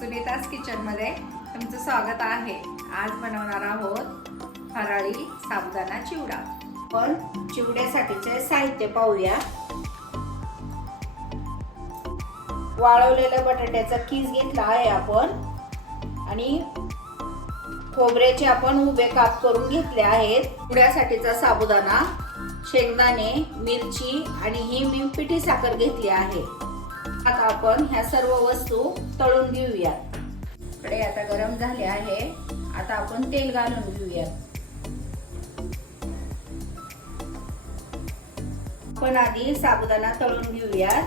सुनीताज किचनमध्ये तुमचं स्वागत आहे। आज बनवणार आहोत फराळी साबुदाणा चिवडा। पण चिवड्यासाठीचे साहित्य पाहूया। वाळवलेल्या बटाट्याचा किस घेतला आहे आपण आणि खोबऱ्याचे आपण उभे काप करून घेतले आहेत। चिवड्यासाठीचा साबुदाणा, शेंगदाणे, मिरची आणि ही मी पिठी साखर घेतली आहे। आता आपण ह्या सर्व वस्तू तळून घेऊया। कढई आता गरम झाली आहे। आता आपण तेल घालून घेऊया। आपण आधी साबुदाणा तळून घेऊया।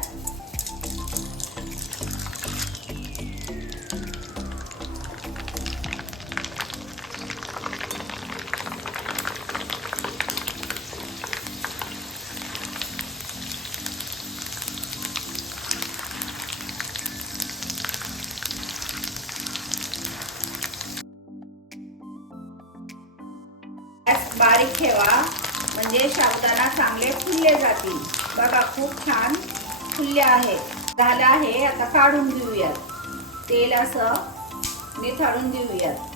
गॅस बारीक ठेवा म्हणजे साबुदाणा चांगले फुलले जातील। बघा खूप छान फुलले आहेत। झालं आहे, आता काढून घेऊयात। तेल असं निथळून घेऊयात।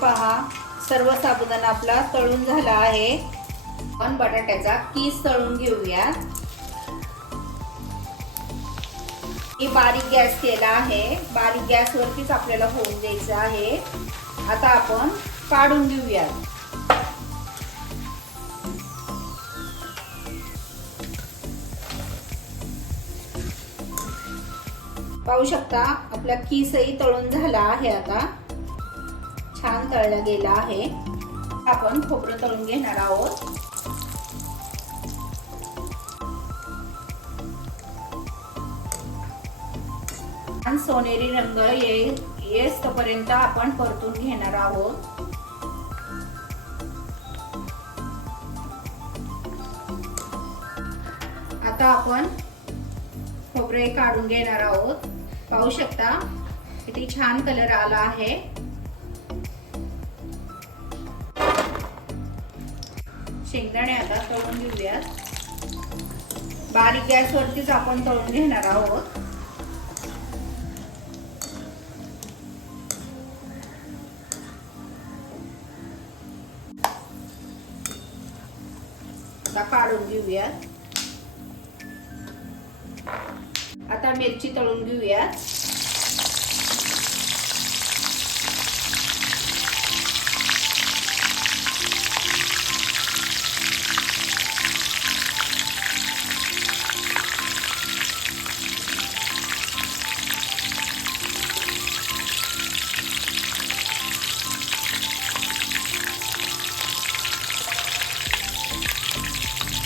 पहा सर्व साबुदाणा आपला तळून झाला आहे। आपण बटाट्याचा किस तळून घेऊया। मी बारीक गॅस केला आहे। बारीक गॅस वरतीच आपल्याला होऊन द्यायचं आहे। आता आपण काढून घेऊया। पाहू शकता आपला किसही तळून झाला आहे। आता छान तळला गेला आहे। आपण खोबरं तळून घेणार आहोत। सोनेरी रंग येईपर्यंत आपण परतून घेणार आहोत। आता आपण खोबरे काढून घेणार आहोत। पाहू शकता किती छान कलर आला आहे। शेंगदाणे आता तळून घेऊयात। बारीक गॅस वरतीच आपण तळून घेणार आहोत। काढून घेऊयात। आता मिरची तळून घेऊयात।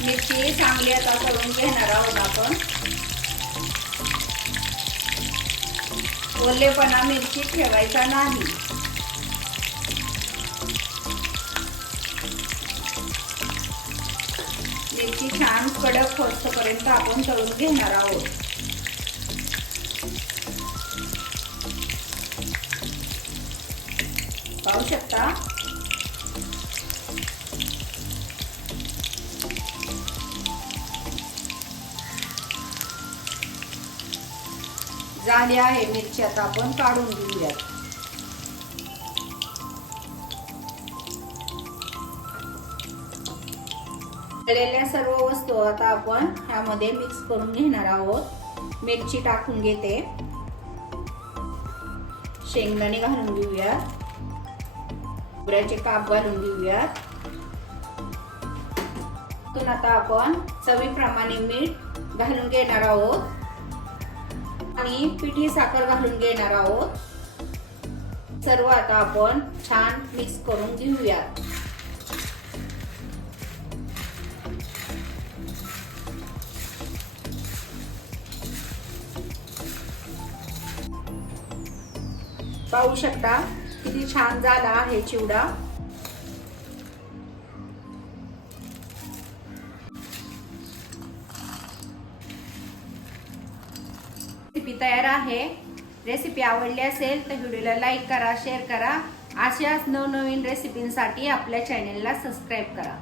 मिरची चांगली आता तळून घेणार आहोत आपण। ओलेपणा मिरची ठेवायचा नाही। मिरची छान कडक होईपर्यंत आपण तळून घेणार आहोत। पाहू शकता झाली आहे मिरची। आता आपण काढून घेऊयात। तळलेल्या सर्व वस्तू आता आपण ह्यामध्ये मिक्स करून घेणार आहोत। मिरची टाकून घेते। शेंगदाणे घालून घेऊयात। खोबऱ्याचे काप घालून घेऊयात। आता आपण चवीप्रमाणे मीठ घालून घेणार आहोत आणि पिठी साखर घालून घेणार आहोत। सर्व आता आपण छान मिक्स करून घेऊया। पाहू शकता किती छान झाला आहे चिवडा। रेसिपी तयार आहे। रेसिपी आवडली असेल तर व्हिडिओला लाईक करा, शेअर करा। अशाच नवनवीन रेसिपींसाठी आपल्या चॅनेलला सबस्क्राईब करा।